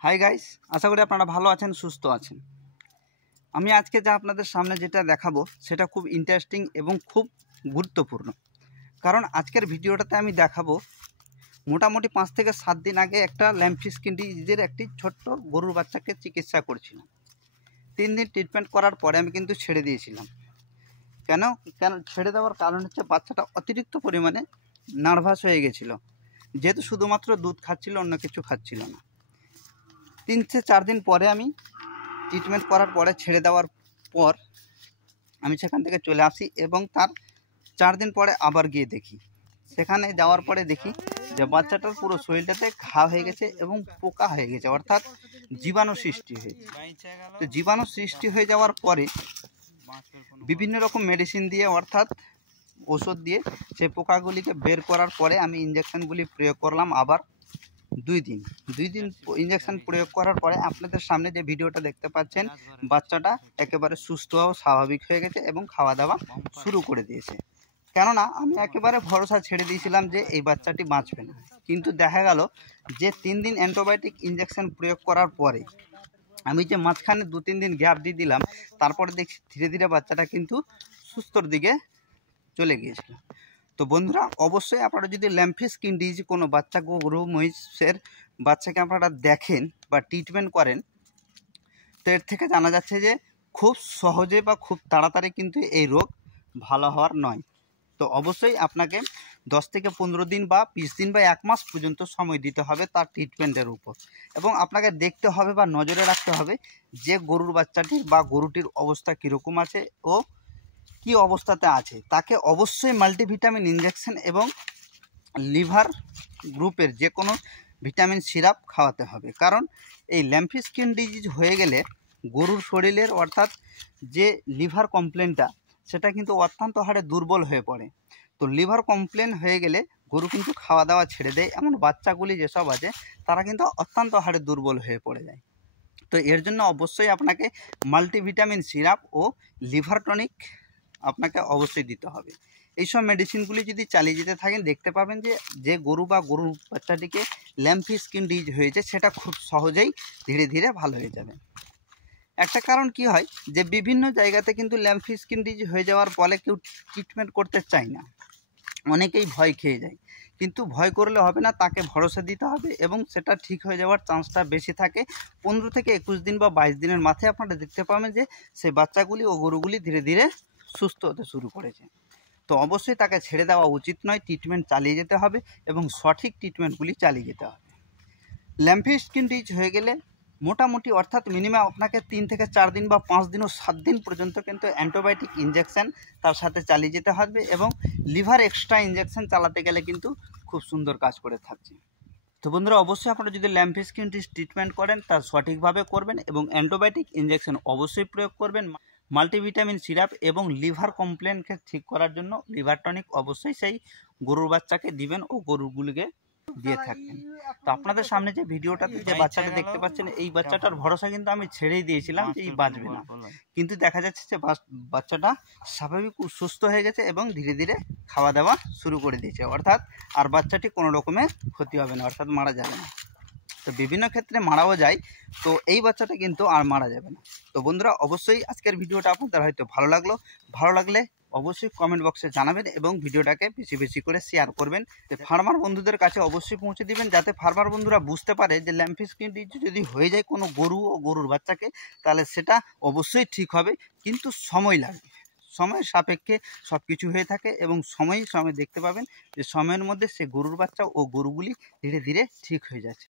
Hi guys, আশা করি আপনারা ভালো আছেন, সুস্থ আছেন। আমি আজকে যা আপনাদের সামনে যেটা দেখাবো সেটা খুব ইন্টারেস্টিং এবং খুব গুরুত্বপূর্ণ। কারণ আজকের ভিডিওটাতে আমি দেখাবো মোটামুটি 5 থেকে 7 দিন আগে একটা ল্যাম্পফিশ স্কিন ডিজিজের একটি ছোট্ট গরুর বাচ্চাকে চিকিৎসা করছিলাম। 3 দিন ট্রিটমেন্ট করার পরে আমি কিন্তু ছেড়ে দিয়েছিলাম। কেন ছেড়ে দেওয়ার কারণ হচ্ছে বাচ্চাটা অতিরিক্ত পরিমাণে নার্ভাস হয়ে গেছিলো, যেহেতু শুধুমাত্র দুধ খাচ্ছিল, অন্য কিছু খাচ্ছিল না। 3 থেকে 4 দিন পরে আমি ট্রিটমেন্ট করার পরে ছেড়ে দেওয়ার পর আমি সেখান থেকে চলে আসি এবং তার 4 দিন পরে আবার গিয়ে দেখি। সেখানে যাওয়ার পরে দেখি যে বাচ্চাটার পুরো শরীরটাতে ঘা হয়ে গেছে এবং পোকা হয়ে গেছে, অর্থাৎ জীবাণু সৃষ্টি হয়েছে। তো জীবাণু সৃষ্টি হয়ে যাওয়ার পরে বিভিন্ন রকম মেডিসিন দিয়ে, অর্থাৎ ওষুধ দিয়ে সেই পোকাগুলিকে বের করার পরে আমি ইঞ্জেকশনগুলি প্রয়োগ করলাম আবার 2 দিন ইঞ্জেকশন প্রয়োগ করার পরে আপনাদের সামনে যে ভিডিওটা দেখতে পাচ্ছেন, বাচ্চাটা একেবারে সুস্থ ও স্বাভাবিক হয়ে গেছে এবং খাওয়া দাওয়া শুরু করে দিয়েছে। কেননা আমি একেবারে ভরসা ছেড়ে দিয়েছিলাম যে এই বাচ্চাটি বাঁচবে না, কিন্তু দেখা গেল যে 3 দিন অ্যান্টিবায়োটিক ইঞ্জেকশন প্রয়োগ করার পরে আমি যে মাঝখানে 2-3 দিন গ্যাপ দিয়ে দিলাম, তারপরে দেখছি ধীরে ধীরে বাচ্চাটা কিন্তু সুস্থর দিকে চলে গিয়েছিল। তো বন্ধুরা, অবশ্যই আপনারা যদি ল্যাম্পফিশ স্কিন ডিজিজ কোনো বাচ্চা গরু মহিষের বাচ্চাকে আপনারা দেখেন বা ট্রিটমেন্ট করেন, তো এর থেকে জানা যাচ্ছে যে খুব সহজে বা খুব তাড়াতাড়ি কিন্তু এই রোগ ভালো হওয়ার নয়। তো অবশ্যই আপনাকে 10 থেকে 15 দিন বা 20 দিন বা 1 মাস পর্যন্ত সময় দিতে হবে তার ট্রিটমেন্টের উপর, এবং আপনাকে দেখতে হবে বা নজরে রাখতে হবে যে গরুর বাচ্চাটির বা গরুটির অবস্থা কীরকম আছে ও কি অবস্থাতে আছে। তাকে অবশ্যই মাল্টিভিটামিন ইনজেকশন এবং লিভার গ্রুপের যে কোনো ভিটামিন সিরাপ খাওয়াতে হবে। কারণ এই ল্যাম্পফিশ স্কিন ডিজিজ হয়ে গেলে গরুর শরীরের, অর্থাৎ যে লিভার কমপ্লেনটা, সেটা কিন্তু অত্যন্ত হারে দুর্বল হয়ে পড়ে। তো লিভার কমপ্লেন হয়ে গেলে গরু কিন্তু খাওয়া দাওয়া ছেড়ে দেয়, এমন বাচ্চাগুলি যেসব আছে তারা কিন্তু অত্যন্ত হারে দুর্বল হয়ে পড়ে যায়। তো এর জন্য অবশ্যই আপনাকে মাল্টিভিটামিন সিরাপ ও লিভার টনিক আপনাকে অবশ্যই দিতে হবে। এইসব মেডিসিনগুলি যদি চালিয়ে যেতে থাকেন, দেখতে পাবেন যে যে গরু বা গরুর বাচ্চাটিকে ল্যাম্পফিশ স্কিন ডিজিজ হয়েছে সেটা খুব সহজেই ধীরে ধীরে ভালো হয়ে যাবে। একটা কারণ কি হয় যে বিভিন্ন জায়গাতে কিন্তু ল্যাম্পফিশ স্কিন ডিজিজ হয়ে যাওয়ার ফলে কেউ ট্রিটমেন্ট করতে চায় না, অনেকেই ভয় খেয়ে যায়। কিন্তু ভয় করলে হবে না, তাকে ভরসা দিতে হবে এবং সেটা ঠিক হয়ে যাওয়ার চান্সটা বেশি থাকে। 15 থেকে 21 দিন বা 22 দিনের মাথায় আপনারা দেখতে পাবেন যে সেই বাচ্চাগুলি ও গরুগুলি ধীরে ধীরে সুস্থ হতে শুরু করেছে। তো অবশ্যই তাকে ছেড়ে দেওয়া উচিত নয়, ট্রিটমেন্ট চালিয়ে যেতে হবে এবং সঠিক ট্রিটমেন্টগুলি চালিয়ে যেতে হবে। ল্যাম্পফিশ স্কিন ডিজিজ হয়ে গেলে মোটামুটি, অর্থাৎ মিনিমাম আপনাকে 3 থেকে 4 দিন বা 5 দিন ও 7 দিন পর্যন্ত কিন্তু অ্যান্টিবায়োটিক ইনজেকশন তার সাথে চালিয়ে যেতে হবে, এবং লিভার এক্সট্রা ইনজেকশন চালাতে গেলে কিন্তু খুব সুন্দর কাজ করে থাকছে। তো বন্ধুরা, অবশ্যই আপনারা যদি ল্যাম্পফিশ স্কিন ডিজিজ ট্রিটমেন্ট করেন তার সঠিকভাবে করবেন এবং অ্যান্টিবায়োটিক ইনজেকশন অবশ্যই প্রয়োগ করবেন। মাল্টিভিটামিন সিরাপ এবং লিভার কমপ্লেনকে ঠিক করার জন্য লিভার টনিক অবশ্যই সেই গরুর বাচ্চাকে দিবেন ও গরুগুলিকে দিয়ে থাকবেন। তো আপনাদের সামনে যে ভিডিওটাতে যে বাচ্চাটা দেখতে পাচ্ছেন, এই বাচ্চাটার ভরসা কিন্তু আমি ছেড়েই দিয়েছিলাম যে এই বাঁচবে না, কিন্তু দেখা যাচ্ছে যে বাচ্চাটা স্বাভাবিক সুস্থ হয়ে গেছে এবং ধীরে ধীরে খাওয়া দাওয়া শুরু করে দিয়েছে, অর্থাৎ আর বাচ্চাটি কোনো রকমের ক্ষতি হবে না, অর্থাৎ মারা যাবে না। তো বিভিন্ন ক্ষেত্রে মারাও যায়, তো এই বাচ্চাটা কিন্তু আর মারা যাবে না। তো বন্ধুরা, অবশ্যই আজকের ভিডিওটা আপনাদের হয়তো ভালো লাগলে অবশ্যই কমেন্ট বক্সে জানাবেন এবং ভিডিওটাকে বেশি বেশি করে শেয়ার করবেন। ফার্মার বন্ধুদের কাছে অবশ্যই পৌঁছে দিবেন, যাতে ফার্মার বন্ধুরা বুঝতে পারে যে ল্যাম্পফিশ স্কিন ডিজিজ যদি হয়ে যায় কোনো গরু ও গরুর বাচ্চাকে, তাহলে সেটা অবশ্যই ঠিক হবে, কিন্তু সময় লাগবে। সময়ের সাপেক্ষে সব কিছু হয়ে থাকে এবং সময় দেখতে পাবেন যে সময়ের মধ্যে সে গরুর বাচ্চা ও গরুগুলি ধীরে ধীরে ঠিক হয়ে যাচ্ছে।